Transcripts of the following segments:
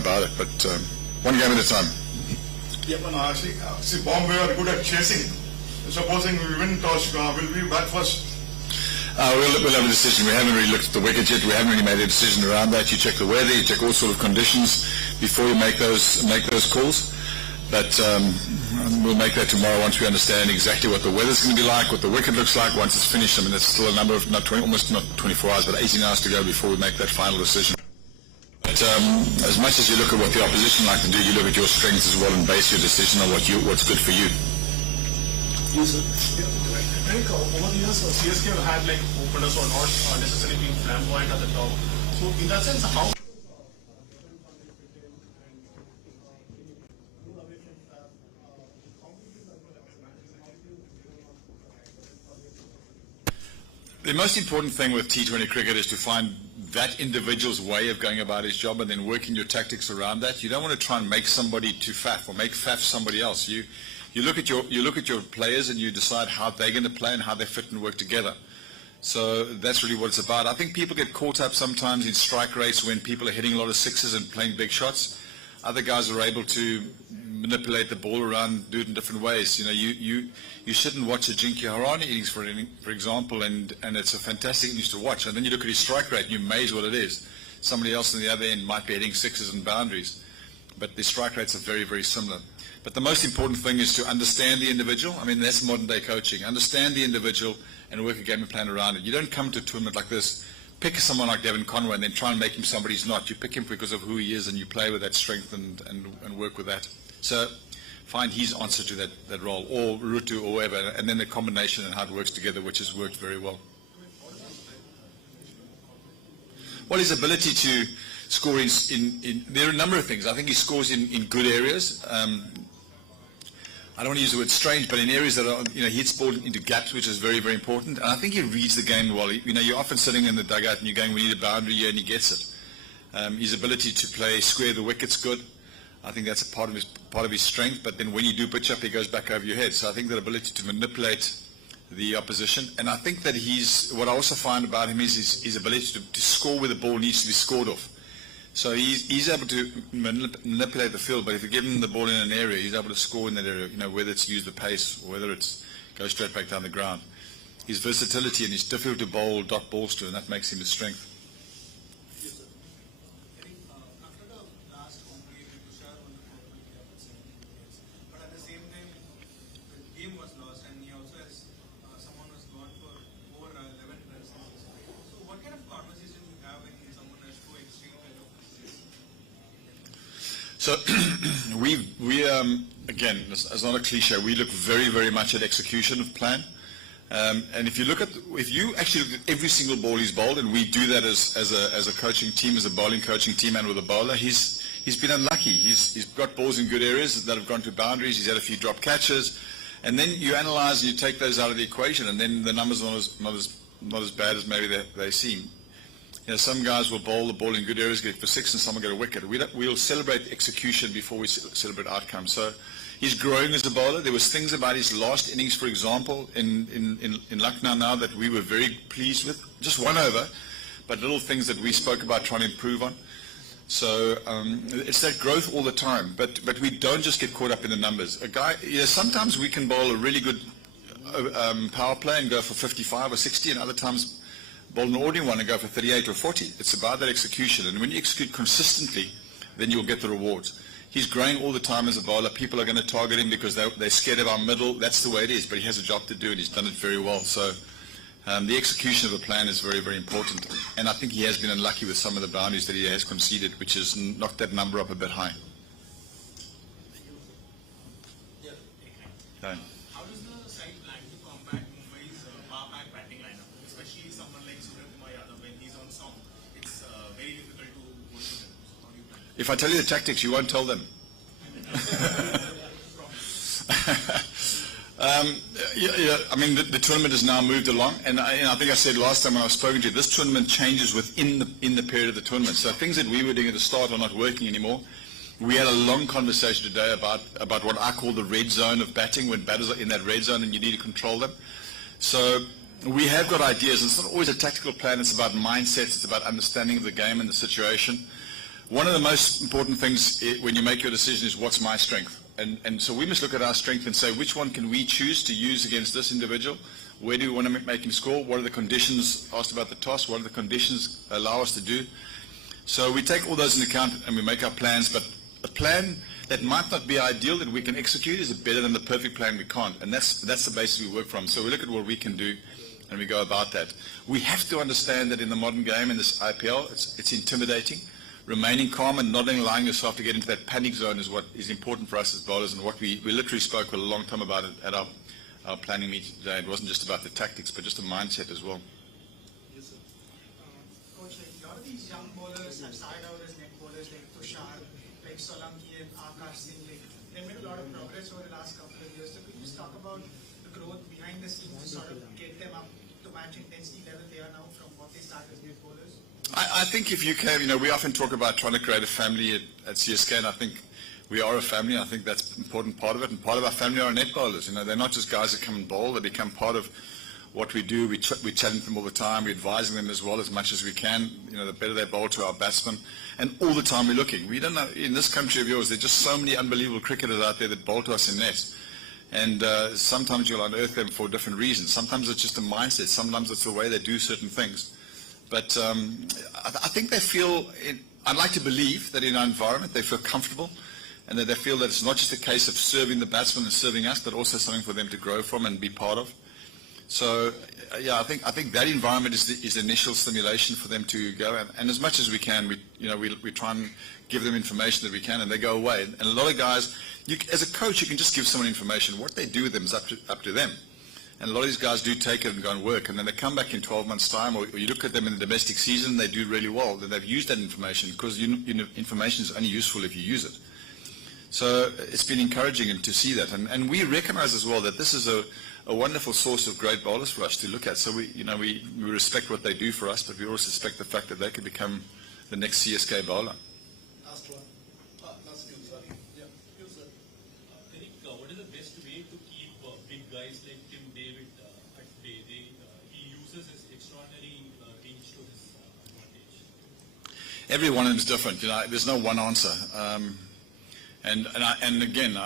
go about it. But one game at a time. Yeah, see, Bombay are good at chasing. Supposing we win toss, will we bat first? We'll have a decision. We haven't really looked at the wicket yet. We haven't really made a decision around that. You check the weather, you check all sort of conditions before you make those calls. But we'll make that tomorrow once we understand exactly what the weather's going to be like, what the wicket looks like once it's finished. I mean, it's still a number of, almost not 24 hours, but 18 hours to go before we make that final decision. But as much as you look at what the opposition like to do, you look at your strengths as well and base your decision on what's good for you. Yes, sir. I think over the years, CSK have had like openers who are not necessarily being flamboyant at the top. So in that sense, how? The most important thing with T20 cricket is to find that individual's way of going about his job and then working your tactics around that. You don't want to try and make somebody to faff or make faff somebody else. You look at your players and you decide how they're going to play and how they fit and work together. So that's really what it's about. I think people get caught up sometimes in strike rates when people are hitting a lot of sixes and playing big shots. Other guys are able to manipulate the ball around, do it in different ways. You know, you shouldn't watch a Jinky Harani innings, for example, and it's a fantastic innings to watch. And then you look at his strike rate and you're amazed what it is. Somebody else on the other end might be hitting sixes and boundaries, but the strike rates are very, very similar. But the most important thing is to understand the individual. I mean, that's modern day coaching. Understand the individual and work a game plan around it. You don't come to a tournament like this, pick someone like Devon Conway and then try and make him somebody he's not. You pick him because of who he is and you play with that strength and work with that. So find his answer to that role, or Rutu or whatever, and then the combination and how it works together, which has worked very well. Well, his ability to score in there are a number of things. I think he scores in good areas. I don't want to use the word strange, but in areas that are, he hits ball into gaps, which is very, very important. And I think he reads the game well. You're often sitting in the dugout and you're going, we need a boundary here, and he gets it. His ability to play square the wicket's good. I think that's a part of his strength. But then when you do pitch up, he goes back over your head. So I think that ability to manipulate the opposition. And I think that what I also find about him is his ability to score where the ball needs to be scored off. So he's able to manipulate the field, but if you give him the ball in an area, he's able to score in that area, whether it's use the pace or whether it's go straight back down the ground. His versatility and his difficult to bowl dot balls to, and that makes him a strength. Yes, sir. After the last complete, Tushar won the tournament, but at the same time, the game was lost, and he also has someone who's gone for over 11 runs. So what kind of conversation you have when someone has two extreme kind of? So we again, it's not a cliche. We look very, very much at execution of plan, and if you actually look at every single ball he's bowled, and we do that as a coaching team, as a bowling coaching team, and with a bowler, he's been unlucky. He's got balls in good areas that have gone to boundaries. He's had a few drop catches, and then you analyse and you take those out of the equation, and then the numbers are not as bad as maybe they seem. Some guys will bowl the ball in good areas, get it for six, and some will get a wicket. We'll celebrate execution before we celebrate outcome. So he's growing as a bowler. There was things about his last innings, for example, in Lucknow now that we were very pleased with. Just one over, but little things that we spoke about trying to improve on. So it's that growth all the time. But we don't just get caught up in the numbers. Sometimes we can bowl a really good power play and go for 55 or 60, and other times bowl an ordinary one and go for 38 or 40. It's about that execution, and when you execute consistently, then you'll get the rewards. He's growing all the time as a bowler. People are going to target him because they're scared of our middle. That's the way it is, but he has a job to do, and he's done it very well. So the execution of the plan is very, very important, and I think he has been unlucky with some of the boundaries that he has conceded, which has knocked that number up a bit high. How does the side plan to combat Mumbai's power pack batting lineup, especially someone like Suryakumar Yadav when he's on song? It's very difficult to go to them. So how do you plan? If I tell you the tactics, you won't tell them. I mean, the tournament has now moved along, and I think I said last time when I was spoken to you, this tournament changes within the period of the tournament. So things that we were doing at the start are not working anymore. We had a long conversation today about what I call the red zone of batting, when batters are in that red zone and you need to control them. So we have got ideas. It's not always a tactical plan. It's about mindsets. It's about understanding of the game and the situation. one of the most important things when you make your decision is what's my strength. And so we must look at our strength and say, which one can we choose to use against this individual? Where do we want to make him score? What are the conditions, asked about the toss, what are the conditions allow us to do? So we take all those into account and we make our plans, but a plan that might not be ideal that we can execute is better than the perfect plan we can't. And that's the basis we work from. So we look at what we can do and we go about that. We have to understand that in the modern game, in this IPL, it's intimidating. Remaining calm and not allowing yourself to get into that panic zone is what is important for us as bowlers, and what we literally spoke for a long time about it at our planning meeting today. It wasn't just about the tactics, but just a mindset as well. Yes, sir. Coach, like, a lot of these young bowlers have started out as net bowlers like Tushar, like Solanki and Akash Singh. Like, they made a lot of progress over the last couple of years. So could you just talk about the growth behind the scenes to sort of get them up to match intensity level they are now from what they started as net bowlers? I think if you can, we often talk about trying to create a family at CSK, and I think we are a family. I think that's an important part of it, and part of our family are net bowlers. They're not just guys that come and bowl; they become part of what we do. We challenge them all the time. We're advising them as well as much as we can. The better they bowl to our batsmen, and all the time we're looking. We don't know, in this country of yours, there's just so many unbelievable cricketers out there that bowl to us in net. And sometimes you'll unearth them for different reasons. Sometimes it's just a mindset. Sometimes it's the way they do certain things. But I think they feel, I'd like to believe that in our environment they feel comfortable, and that they feel that it's not just a case of serving the batsmen and serving us, but also something for them to grow from and be part of. So, yeah, I think that environment is the initial stimulation for them to go. And as much as we can, we try and give them information that we can, and they go away. And a lot of guys, as a coach, you can just give someone information. What they do with them is up to them. And a lot of these guys do take it and go and work, and then they come back in 12 months' time, or you look at them in the domestic season, they do really well. Then they've used that information, because information is only useful if you use it. So it's been encouraging to see that. And we recognize as well that this is a wonderful source of great bowlers for us to look at. So we respect what they do for us, but we also respect the fact that they could become the next CSK bowler. Last one. Last few, sorry. Yeah, you, sir. Eric, what is the best way to keep big guys like Tim David at bay? He uses his extraordinary range to his advantage. Every one of them is different. There's no one answer. And again,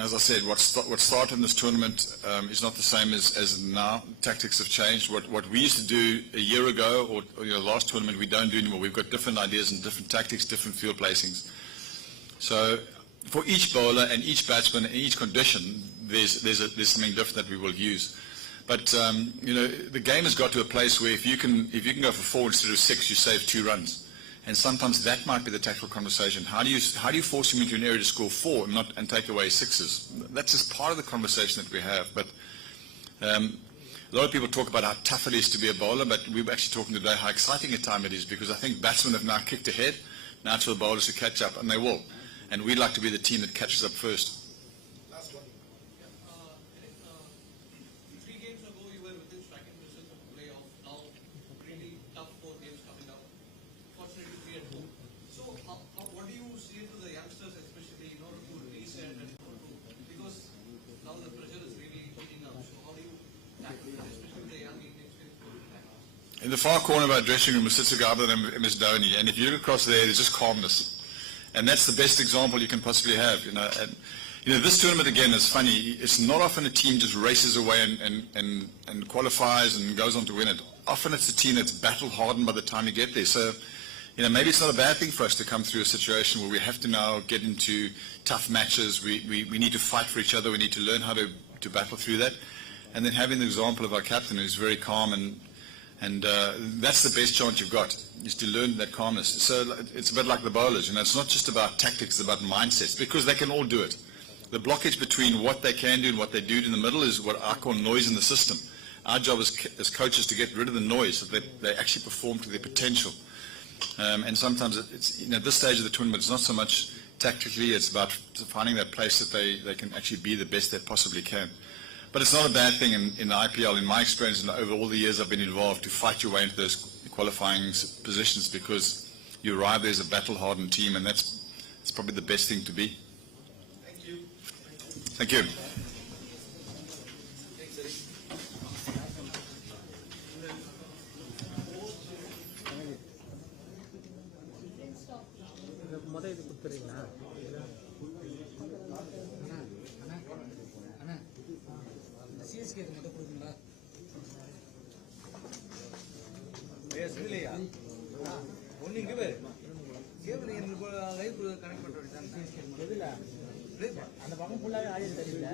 as I said, what started in this tournament is not the same as now. Tactics have changed. What we used to do a year ago, or last tournament, we don't do anymore. We've got different ideas and different tactics, different field placings. So for each bowler and each batsman and each condition, there's something different that we will use. But the game has got to a place where if you can go for 4 instead of 6, you save 2 runs. And sometimes that might be the tactical conversation. How do you force him into an area to score 4 and take away 6s? That's just part of the conversation that we have. But a lot of people talk about how tough it is to be a bowler, but we were actually talking today how exciting a time it is, because I think batsmen have now kicked ahead. Now it's for the bowlers to catch up, and they will. And we'd like to be the team that catches up first. Last one. Eric, 3 games ago you were within striking distance of the playoff. Now really tough 4 games coming up. Fortunately 3 at home. So what do you say to the youngsters, especially in order to reset and because now the pressure is really heating up. So how do you tackle that, especially the young inexperienced players? In the far corner of our dressing room sits a guy by the name of MS Dhoni, and if you look across there, there's just calmness. And that's the best example you can possibly have. And this tournament, again, is funny. It's not often a team just races away and qualifies and goes on to win it. Often it's a team that's battle hardened by the time you get there. So, maybe it's not a bad thing for us to come through a situation where we have to now get into tough matches. We need to fight for each other. We need to learn how to battle through that. And then having the example of our captain who's very calm, and that's the best chance you've got, is to learn that calmness. So it's a bit like the bowlers. It's not just about tactics, it's about mindsets, because they can all do it. The blockage between what they can do and what they do in the middle is what I call noise in the system. Our job as coaches to get rid of the noise so that they actually perform to their potential. And sometimes it's at this stage of the tournament, it's not so much tactically, it's about finding that place that they can actually be the best they possibly can. But it's not a bad thing in the IPL, in my experience, and over all the years I've been involved, to fight your way into those qualifying positions, because you arrive there as a battle-hardened team, and it's probably the best thing to be. Thank you. Thank you. Thanks, Eric. கொடுத்துறீங்களா? அண்ணா CSK மட்டும் கொடுக்குங்களா? இல்லையா ஒன்று இங்கே பேர் cable எனக்கு live connect பண்ணுறேன் எதுல அந்த பக்கம் ஃபுல்லாகவே ஆடியோ தெரியல.